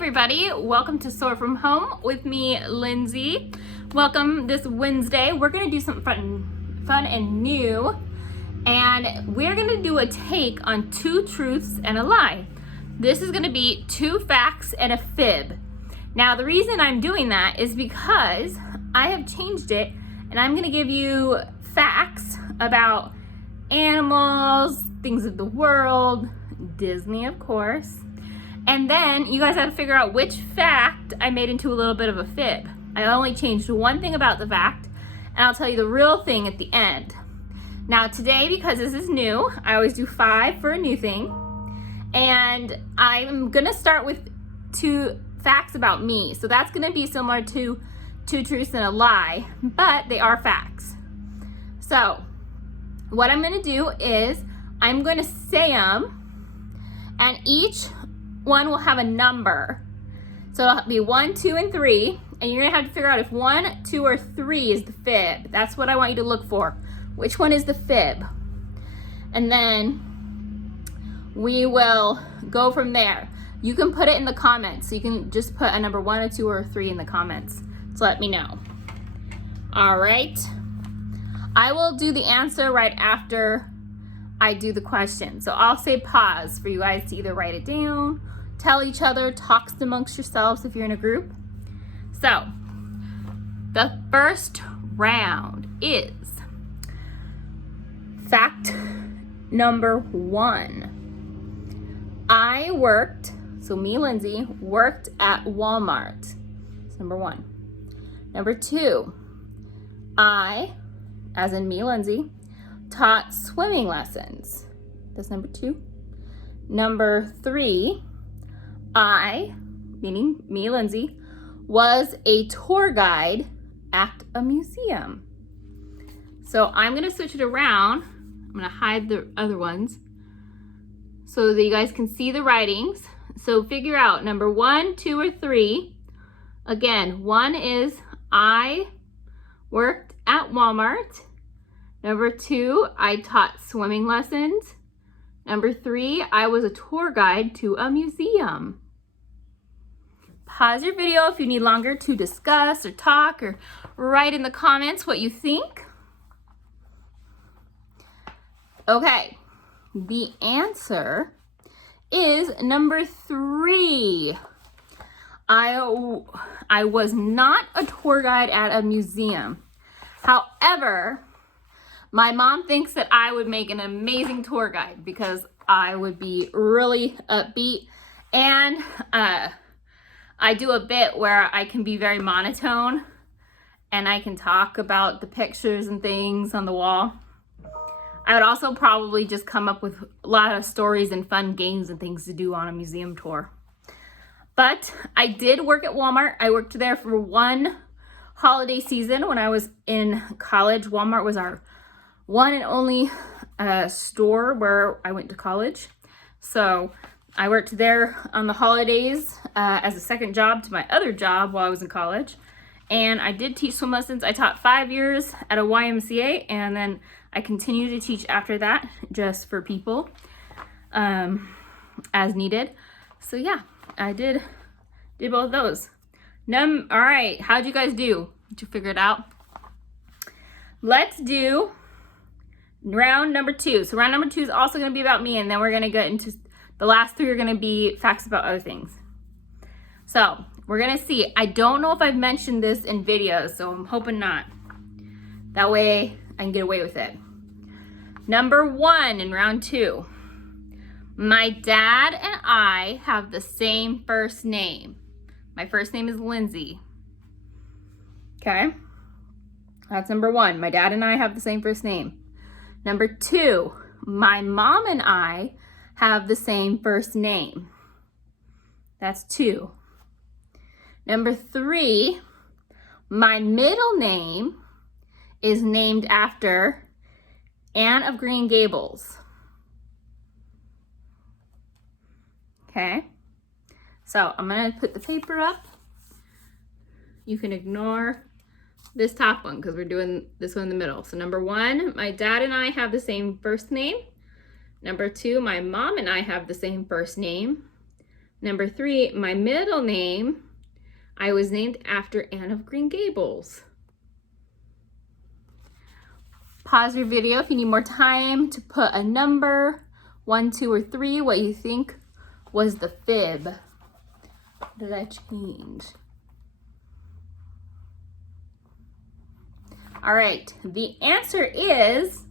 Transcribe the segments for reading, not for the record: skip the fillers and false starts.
everybody, welcome to SOAR from Home with me, Lindsay. Welcome this Wednesday. We're gonna do something fun and new, and we're gonna do a take on 2 truths and a lie. This is gonna be 2 facts and a fib. Now, the reason I'm doing that is because I have changed it, and I'm gonna give you facts about animals, things of the world, Disney, of course. And then you guys have to figure out which fact I made into a little bit of a fib. I only changed one thing about the fact, and I'll tell you the real thing at the end. Now today, because this is new, I always do 5 for a new thing. And I'm gonna start with 2 facts about me. So that's gonna be similar to 2 truths and a lie, but they are facts. So what I'm gonna do is I'm gonna say them, and each one will have a number. So it'll be 1, 2, and 3, and you're gonna have to figure out if 1, 2, or 3 is the fib. That's what I want you to look for. Which one is the fib? And then we will go from there. You can put it in the comments. So you can just put a number 1, or 2, or 3 in the comments to let me know. All right. I will do the answer right after I do the question. So I'll say pause for you guys to either write it down, tell each other, talk amongst yourselves if you're in a group. So the first round is fact number 1. I worked, so me, Lindsay, worked at Walmart. That's number 1. Number 2, I, as in me, Lindsay, taught swimming lessons. That's number 2. Number 3, I, meaning me, Lindsay, was a tour guide at a museum. So I'm gonna switch it around. I'm gonna hide the other ones so that you guys can see the writings. So figure out number 1, 2, or 3. Again, 1 is I worked at Walmart. Number 2, I taught swimming lessons. Number 3, I was a tour guide to a museum. Pause your video if you need longer to discuss or talk, or write in the comments what you think. Okay, the answer is number 3. I was not a tour guide at a museum. However, my mom thinks that I would make an amazing tour guide because I would be really upbeat, and I do a bit where I can be very monotone and I can talk about the pictures and things on the wall. I would also probably just come up with a lot of stories and fun games and things to do on a museum tour. But I did work at Walmart. I worked there for 1 holiday season when I was in college. Walmart was our one and only store where I went to college. So I worked there on the holidays as a second job to my other job while I was in college. And I did teach swim lessons. I taught 5 years at a YMCA, and then I continued to teach after that just for people as needed. So yeah, I did both of those. All right, how'd you guys do? Did you figure it out? Let's do round number 2. So round number 2 is also going to be about me, and then we're going to get into the last 3 are going to be facts about other things. So we're going to see. I don't know if I've mentioned this in videos, so I'm hoping not. That way I can get away with it. Number 1 in round 2. My dad and I have the same first name. My first name is Lindsay. Okay? That's number 1. My dad and I have the same first name. Number 2, my mom and I have the same first name. That's 2. Number 3, my middle name is named after Anne of Green Gables. Okay, so I'm gonna put the paper up. You can ignore this top one because we're doing this one in the middle. So number 1, my dad and I have the same first name. Number 2, my mom and I have the same first name. Number 3, my middle name, I was named after Anne of Green Gables. Pause your video if you need more time to put a number, 1, 2, or 3, what you think was the fib. What did I change? All right, the answer is,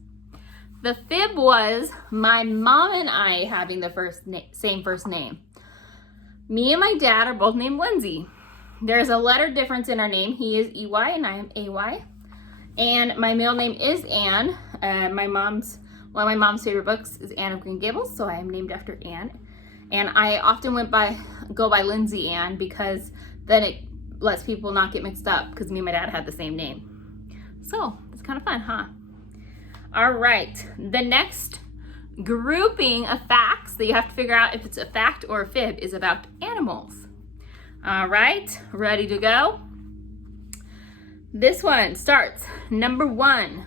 the fib was my mom and I having the same first name. Me and my dad are both named Lindsay. There's a letter difference in our name. He is EY and I am AY. And my middle name is Anne. One of my mom's favorite books is Anne of Green Gables, so I am named after Anne. And I often go by Lindsay Ann because then it lets people not get mixed up because me and my dad had the same name. So it's kind of fun, huh? All right, the next grouping of facts that you have to figure out if it's a fact or a fib is about animals. All right, ready to go? This one starts, number 1.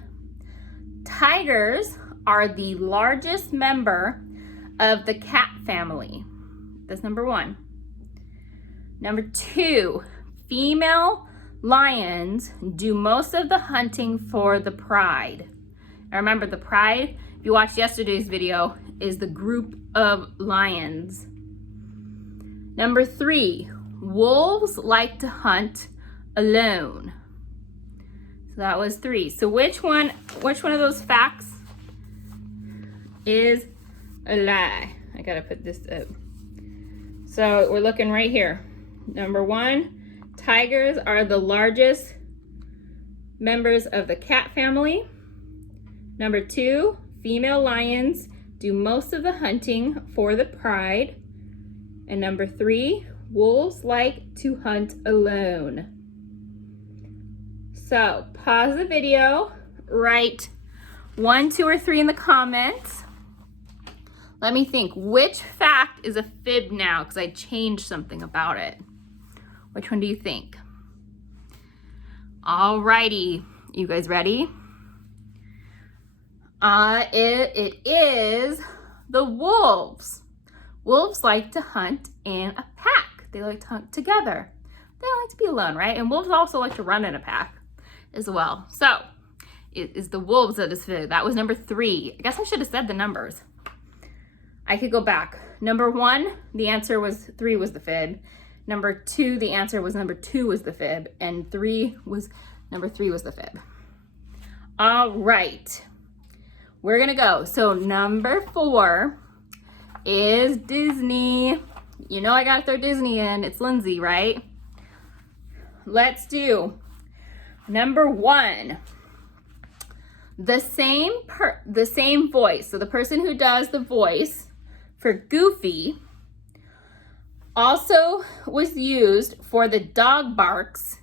Tigers are the largest member of the cat family. That's number 1. Number 2, female lions do most of the hunting for the pride. Now remember, the pride, if you watched yesterday's video, is the group of lions. Number 3, wolves like to hunt alone. So that was 3. So which one of those facts is a lie? I gotta put this up. So we're looking right here. Number 1, tigers are the largest members of the cat family. Number 2, female lions do most of the hunting for the pride. And number 3, wolves like to hunt alone. So pause the video, write 1, 2, or 3 in the comments. Let me think, which fact is a fib now? Because I changed something about it. Which one do you think? Alrighty, you guys ready? It is the wolves. Wolves like to hunt in a pack. They like to hunt together. They don't like to be alone, right? And wolves also like to run in a pack as well. So it is the wolves that is fib. That was number 3. I guess I should have said the numbers. I could go back. Number 1, the answer was 3 was the fib. Number 2, the answer was number 2 was the fib. And number 3 was the fib. All right. We're gonna go. So number 4 is Disney. You know I gotta throw Disney in. It's Lindsay, right? Let's do number 1. The same voice. So the person who does the voice for Goofy also was used for the dog barks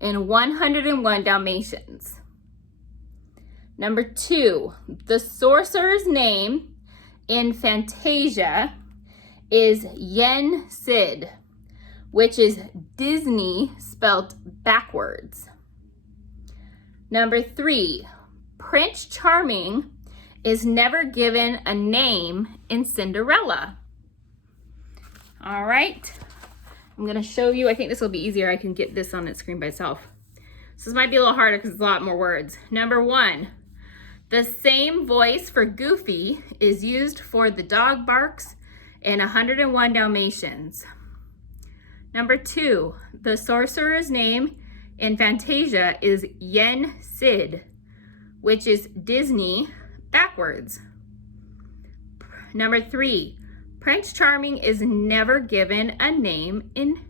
in 101 Dalmatians. Number 2, the sorcerer's name in Fantasia is Yen Sid, which is Disney spelled backwards. Number 3, Prince Charming is never given a name in Cinderella. All right, I'm gonna show you. I think this will be easier. I can get this on the screen by itself. So this might be a little harder because it's a lot more words. Number 1, the same voice for Goofy is used for the dog barks in 101 Dalmatians. Number 2, the sorcerer's name in Fantasia is Yen Sid, which is Disney backwards. Number 3, Prince Charming is never given a name in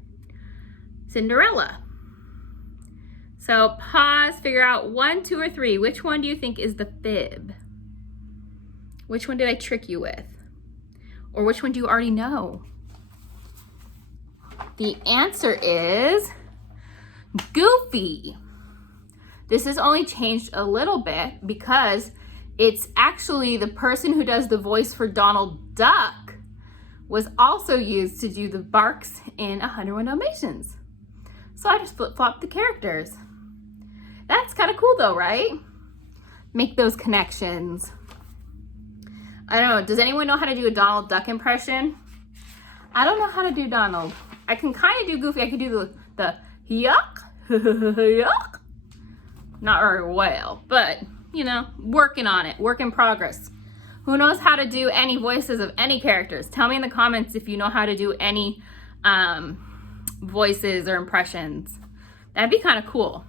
Cinderella. So pause, figure out 1, 2, or 3. Which one do you think is the fib? Which one did I trick you with? Or which one do you already know? The answer is Goofy. This is only changed a little bit because it's actually the person who does the voice for Donald Duck was also used to do the barks in 101 Dalmatians. So I just flip-flopped the characters. That's kind of cool though, right? Make those connections. I don't know, does anyone know how to do a Donald Duck impression? I don't know how to do Donald. I can kind of do Goofy. I can do the yuck, yuck. Not very well, but you know, working on it, work in progress. Who knows how to do any voices of any characters? Tell me in the comments if you know how to do any voices or impressions. That'd be kind of cool.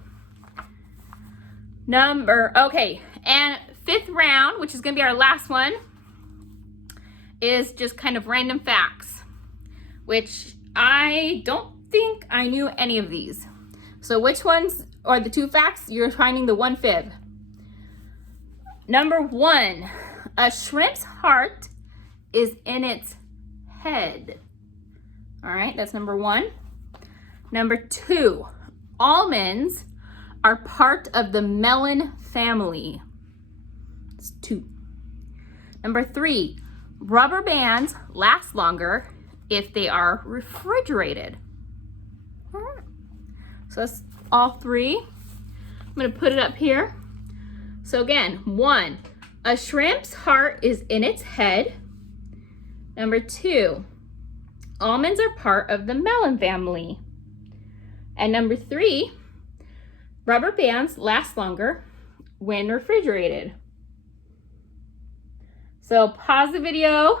Okay, and 5th round, which is gonna be our last one, is just kind of random facts, which I don't think I knew any of these. So which ones are the 2 facts? You're finding the 1 fib. Number 1, a shrimp's heart is in its head. All right, that's number 1. Number 2, almonds are part of the melon family. It's 2. Number 3, rubber bands last longer if they are refrigerated. All right. So that's all 3. I'm gonna put it up here. So again, 1, a shrimp's heart is in its head. Number 2, almonds are part of the melon family. And number 3, rubber bands last longer when refrigerated. So pause the video,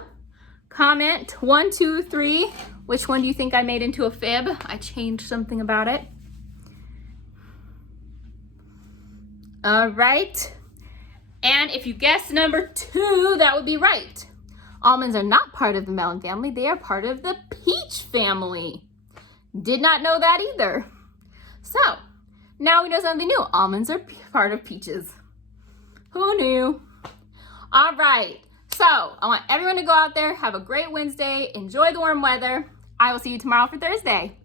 comment 1, 2, 3. Which one do you think I made into a fib? I changed something about it. All right. And if you guessed number 2, that would be right. Almonds are not part of the melon family. They are part of the peach family. Did not know that either. So now we know something new. Almonds are part of peaches. Who knew? All right. So I want everyone to go out there, have a great Wednesday, enjoy the warm weather. I will see you tomorrow for Thursday.